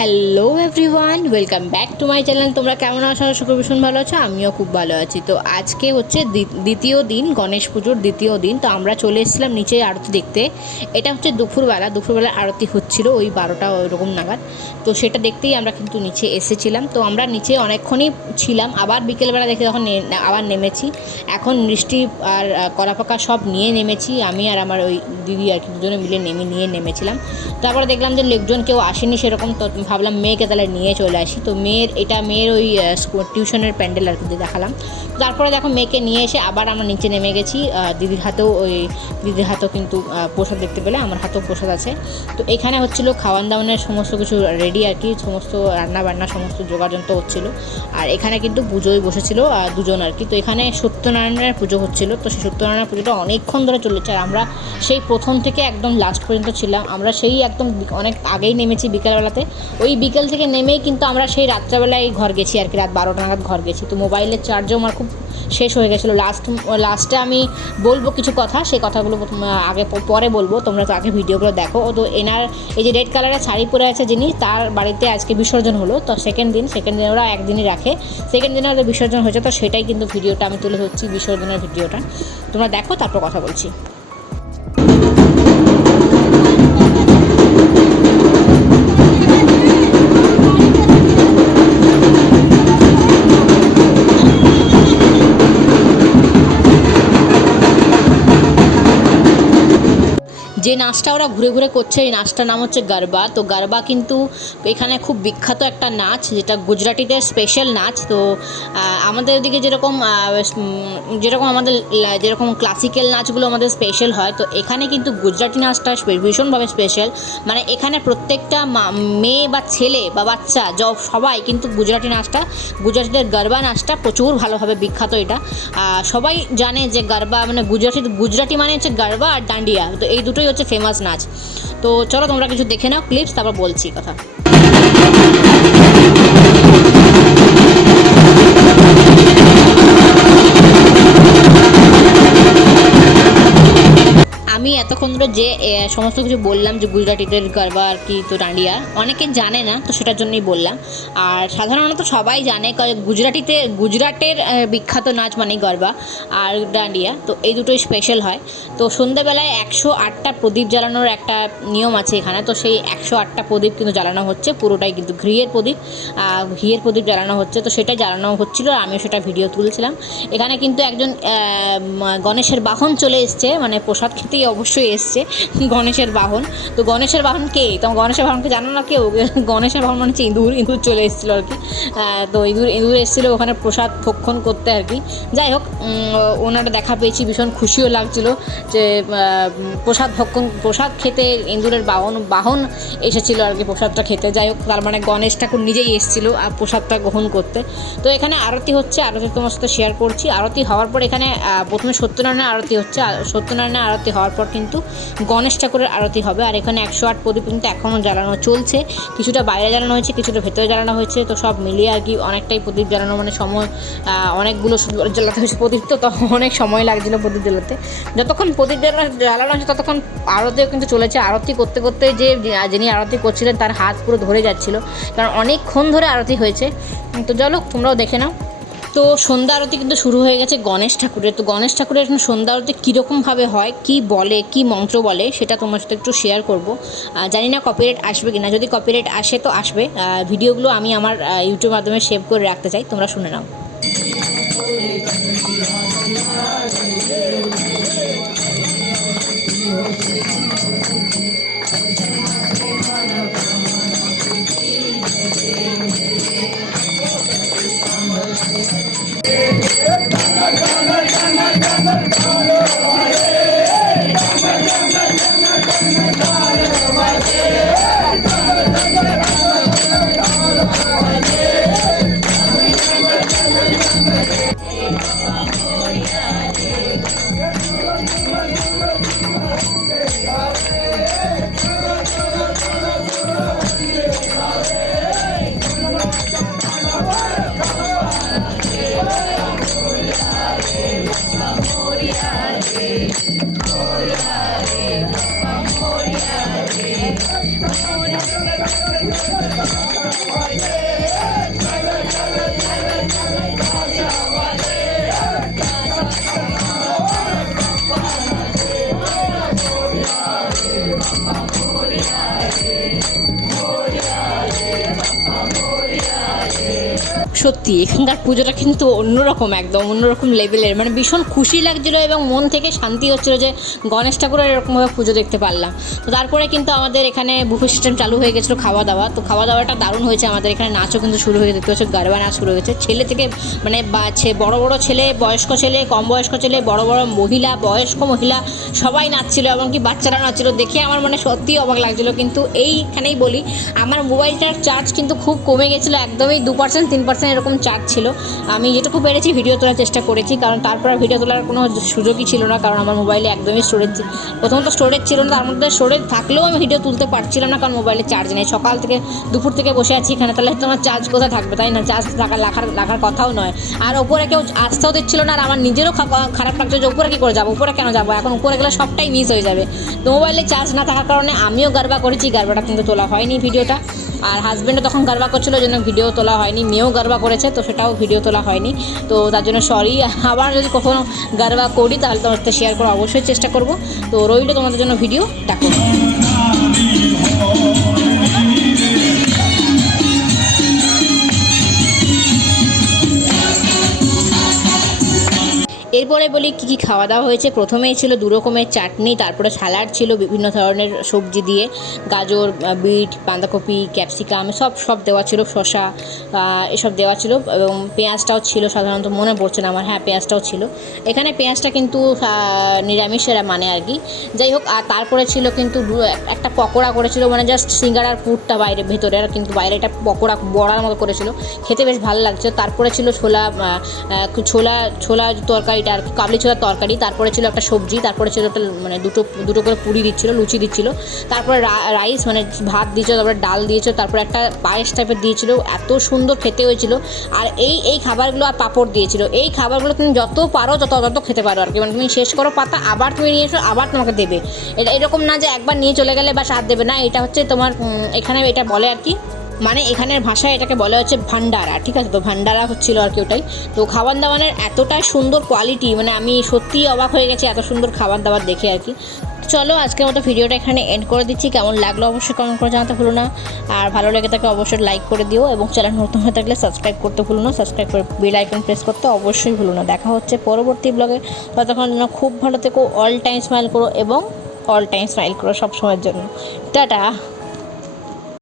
Hello everyone, welcome back to my channel. তোমরা কেমন আছো? আশা করি ভীষণ ভালো আছো। আমিও খুব ভালো আছি। তো আজকে হচ্ছে দ্বিতীয় দিন, গণেশ পুজোর দ্বিতীয় দিন। তো আমরা চলে এসেছিলাম নিচে আরতি দেখতে। এটা হচ্ছে দুপুরবেলা আরতি হচ্ছিল ওই 12টা ওইরকম নাগাদ। তো সেটা দেখতেই আমরা কিন্তু নিচে এসেছিলাম। তো আমরা নিচে অনেকক্ষণই ছিলাম, আবার বিকেলবেলা দেখে যখন আবার নেমেছি। এখন মিষ্টি আর কলাপাকা সব নিয়ে নেমেছি, আমি আর আমার ওই দিদি আর কি দুজনে মিলে নিয়ে নেমেছিলাম। তারপরে দেখলাম যে লোকজন কেউ আসেনি সেরকম, তো ভাবলাম মেয়েকে তাহলে নিয়ে চলে আসি। তো মেয়ের ওই টিউশনের প্যান্ডেল আর কি দেখালাম। তারপরে দেখো মেয়েকে নিয়ে এসে আবার আমরা নিচে নেমে গেছি। দিদির হাতেও কিন্তু প্রসাদ দেখতে পেলে, আমার হাতেও প্রসাদ আছে। তো এখানে হচ্ছিলো খাওয়ান দাওয়ানের সমস্ত কিছু রেডি আর কি, সমস্ত রান্না সমস্ত যোগাযন্ত্র হচ্ছিলো। আর এখানে কিন্তু পুজোয় বসেছিল দুজন আর কি। তো এখানে সত্যনারায়ণের পুজো হচ্ছিলো। তো সেই সত্যনারায়ণের পুজোটা অনেকক্ষণ ধরে চলেছে, আর আমরা সেই প্রথম থেকে একদম লাস্ট পর্যন্ত ছিলাম। আমরা সেই একদম অনেক আগেই নেমেছি বিকেলবেলাতে। ওই বিকেল থেকে নেমেই কিন্তু আমরা সেই রাত্রেবেলায় ঘর গেছি আর কি, রাত 12টা নাগাদ ঘর গেছি। তো মোবাইলের চার্জও আমার খুব শেষ হয়ে গেছিলো। লাস্টে আমি বলবো কিছু কথা, সেই কথাগুলো পরে বলবো, তোমরা তো আগে ভিডিওগুলো দেখো। তো এনার এই যে রেড কালারের শাড়ি পরে আছে যিনি, তার বাড়িতে আজকে বিসর্জন হলো। তো সেকেন্ড দিন ওরা একদিনই রাখে, সেকেন্ড দিনে ওদের বিসর্জন হয়েছে। তো সেটাই কিন্তু ভিডিওটা আমি তুলে ধরছি, বিসর্জনের ভিডিওটা তোমরা দেখো, তারপর কথা বলছি। যে নাচটা ওরা ঘুরে ঘুরে করছে, এই নাচটার নাম হচ্ছে গরবা। তো গরবা কিন্তু এখানে খুব বিখ্যাত একটা নাচ, যেটা গুজরাটিদের স্পেশাল নাচ। তো আমাদের ওদিকে যেরকম যেরকম ক্লাসিক্যাল নাচগুলো আমাদের স্পেশাল হয়, তো এখানে কিন্তু গুজরাটি নাচটা ভীষণভাবে স্পেশাল। মানে এখানে প্রত্যেকটা মেয়ে বা ছেলে বা বাচ্চা সবাই কিন্তু গুজরাটিদের গরবা নাচটা প্রচুর ভালোভাবে বিখ্যাত। এটা সবাই জানে যে গরবা মানে গুজরাটি মানে হচ্ছে গরবা আর ডান্ডিয়া। তো এই দুটোই হচ্ছে ফেমাস নাচ। তো চলো তোমরা কিছু দেখে নাও ক্লিপস, তারপর বলছি কথা। আমি এতক্ষণ ধরে যে সমস্ত কিছু বললাম, যে গুজরাটিদের গরবা আর কি, তো ডান্ডিয়া অনেকে জানে না, তো সেটার জন্যই বললাম। আর সাধারণত সবাই জানে গুজরাটের বিখ্যাত নাচ মানে গরবা আর ডান্ডিয়া, তো এই দুটোই স্পেশাল হয়। তো সন্ধ্যাবেলায় 108টা প্রদীপ জ্বালানোর একটা নিয়ম আছে এখানে। তো সেই 108টা প্রদীপ কিন্তু জ্বালানো হচ্ছে, পুরোটাই কিন্তু ঘিয়ের প্রদীপ জ্বালানো হচ্ছে। তো সেটাই জ্বালানো হচ্ছিল, আমিও সেটা ভিডিও তুলছিলাম। এখানে কিন্তু একজন গণেশের বাহন চলে এসছে, মানে প্রসাদ খেতেই অবশ্যই এসছে গণেশের বাহন। তো গণেশের বাহন কে? তো গণেশের বাহনকে জানো না কেউ? গণেশের বাহন মানে হচ্ছে ইঁদুর চলে এসেছিলো আর কি। তো ইঁদুর এসেছিলো ওখানে প্রসাদ ভক্ষণ করতে আর কি। যাই হোক, ওনারা দেখা পেয়েছি, ভীষণ খুশিও লাগছিলো যে প্রসাদ খেতে ইঁদুরের বাহন এসেছিলো আর কি প্রসাদটা খেতে। যাই হোক, তার মানে গণেশ ঠাকুর নিজেই এসেছিলো আর প্রসাদটা গ্রহণ করতে। তো এখানে আরতি হচ্ছে, আরতি তোমার সাথে শেয়ার করছি। আরতি হওয়ার পর এখানে প্রথমে সত্যনারায়ণের আরতি হচ্ছে, সত্যনারায়ণের আরতি হওয়ার পর কিন্তু গণেশ ঠাকুরের আরতি হবে। আর এখানে 108 প্রদীপ কিন্তু এখনও জ্বালানো চলছে, কিছুটা বাইরে জ্বালানো হয়েছে, কিছুটা ভেতরে জ্বালানো হয়েছে। তো সব মিলিয়ে আর কি অনেকটাই প্রদীপ জ্বালানো, মানে সময় অনেকগুলো জ্বালাতে হয়েছে প্রদীপ। তো তখন অনেক সময় লাগছিলো প্রদীপ জ্বালাতে। যতক্ষণ প্রদীপ জ্বালানো হয়েছে ততক্ষণ আরতিও কিন্তু চলেছে। আরতি করতে করতে যিনি আরতি করছিলেন তার হাত পুরো ধরে যাচ্ছিলো, কারণ অনেকক্ষণ ধরে আরতি হয়েছে। তো চলো তোমরাও দেখে নাও। তো সন্ধ্যা আরতি কিন্তু শুরু হয়ে গেছে গণেশ ঠাকুরের। তো গণেশ ঠাকুরের এখন সন্ধ্যা আরতি কীরকমভাবে হয়, কী মন্ত্র বলে, সেটা তোমার সাথে একটু শেয়ার করবো। জানি না কপিরাইট আসবে কিনা, যদি কপিরাইট আসে তো আসবে। ভিডিওগুলো আমি আমার ইউটিউব মাধ্যমে সেভ করে রাখতে চাই, তোমরা শুনে নাও। সত্যি এখানকার পুজোটা কিন্তু অন্যরকম, একদম অন্যরকম লেভেলের, মানে ভীষণ খুশি লাগছিলো এবং মন থেকে শান্তি হচ্ছিলো যে গণেশ ঠাকুরের এরকমভাবে পুজো দেখতে পারলাম। তো তারপরে কিন্তু আমাদের এখানে বুফে সিস্টেম চালু হয়ে গেছিলো খাওয়া দাওয়া। তো খাওয়া দাওয়াটা দারুণ হয়েছে। আমাদের এখানে নাচও কিন্তু শুরু হয়ে দেখতে হচ্ছে, গারবা নাচ শুরু হয়েছে। ছেলে থেকে মানে বড় বড় ছেলে, বয়স্ক ছেলে, কম বয়স্ক ছেলে, বড় বড় মহিলা, বয়স্ক মহিলা সবাই নাচছিল, এমনকি বাচ্চারা নাচছিল। দেখে আমার মানে সত্যিই অবাক লাগছিলো। কিন্তু এইখানেই বলি, আমার মোবাইলটার চার্জ কিন্তু খুব কমে গেছিলো, একদমই 2% 3% এরকম চার্জ ছিল। আমি যেটুকু পেরেছি ভিডিও তোলার চেষ্টা করেছি, কারণ তারপর ভিডিও তোলার কোনো সুযোগই ছিল না, কারণ আমার মোবাইলে একদমই স্টোরেজ, প্রথমত স্টোরেজ ছিল না, তার মধ্যে স্টোরেজ থাকলেও আমি ভিডিও তুলতে পারছিলাম না, কারণ মোবাইলে চার্জ নেই। সকাল থেকে দুপুর থেকে বসে আছি এখানে, তাহলে তোমার চার্জ কোথায় থাকবে, তাই না? চার্জ রাখার কথাও নয়। আর ওপরে কেউ আসতেও দিচ্ছিল না, আর আমার নিজেরও খারাপ লাগছে যে উপরে কী করে যাবো, উপরে কেন যাবো, এখন উপরে গেলে সবটাই মিস হয়ে যাবে। তো মোবাইলে চার্জ না থাকার কারণে আমিও গারবা করেছি, গারবাটা কিন্তু তোলা হয়নি ভিডিওটা। আর হাজব্যান্ডও তখন গারবা করছিলো, ওই জন্য ভিডিও তোলা হয়নি। মেয়েও গারবা করেছে, তো সেটাও ভিডিও তোলা হয়নি। তো তার জন্য সরি। আবার যদি কখনো গারবা করি তাহলে তোমার সাথে শেয়ার করার অবশ্যই চেষ্টা করব। তো রইল তোমাদের জন্য ভিডিও, দেখো। এরপরে বলি কী কী খাওয়া দাওয়া হয়েছে। প্রথমেই ছিল 2 রকমের চাটনি, তারপরে স্যালাড ছিল বিভিন্ন ধরনের সবজি দিয়ে, গাজর, বিট, বাঁধাকপি, ক্যাপসিকাম সব দেওয়া ছিল, শসা এসব দেওয়া ছিল, এবং পেঁয়াজটাও ছিল সাধারণত, মনে পড়ছে না আমার, হ্যাঁ পেঁয়াজটাও ছিল। এখানে পেঁয়াজটা কিন্তু নিরামিষের মানে আর কি। যাই হোক, আর তারপরে ছিল কিন্তু একটা পকোড়া করেছিল, মানে জাস্ট সিঙ্গাড়ার পুরটা বাইরে, ভেতরে, আর কিন্তু বাইরে একটা পকোড়া বড়ার মতো করেছিল, খেতে বেশ ভালো লাগছে। তারপরে ছিল ছোলা তরকারিটা আর কি, কাবলি ছোলার তরকারি। তারপরে ছিল একটা সবজি, তারপরে ছিল একটা মানে দুটো করে পুরি দিচ্ছিলো, লুচি দিচ্ছিলো। তারপরে রাইস মানে ভাত দিয়েছিল, তারপরে ডাল দিয়েছিল, তারপরে একটা পায়েস টাইপের দিয়েছিল, এত সুন্দর খেতে হয়েছিল। আর এই খাবারগুলো, আর পাঁপড় দিয়েছিল। এই খাবারগুলো তুমি যত পারো তত খেতে পারো আর কি, মানে তুমি শেষ করো পাতা, আবার তুমি নিয়ে এসো, আবার তোমাকে দেবে। এটা এরকম না যে একবার নিয়ে চলে গেলে বা আর দেবে না, এটা হচ্ছে তোমার এখানে এটা বলে আর কি, মানে এখানের ভাষায় এটাকে বলা হচ্ছে ভান্ডারা, ঠিক আছে? তো ভান্ডারা হচ্ছিল আর কি ওটাই। তো খাবার দাবারের এতটাই সুন্দর কোয়ালিটি, মানে আমি সত্যিই অবাক হয়ে গেছি এত সুন্দর খাবার দাবার দেখে আর কি। চলো আজকের মতো ভিডিওটা এখানে এন্ড করে দিচ্ছি। কেমন লাগলো অবশ্যই কমেন্ট করে জানাতে ভুলো না, আর ভালো লেগে থাকে অবশ্যই লাইক করে দিও, এবং চ্যানেল নতুন হয়ে থাকলে সাবস্ক্রাইব করতে ভুলো না, সাবস্ক্রাইব করে বেল আইকন প্রেস করতে অবশ্যই ভুলো না। দেখা হচ্ছে পরবর্তী ব্লগে, ততক্ষণ জন্য খুব ভালো থেকো, অল টাইম স্মাইল করো, এবং অল টাইম স্মাইল করো সব সময়ের জন্য। টাটা।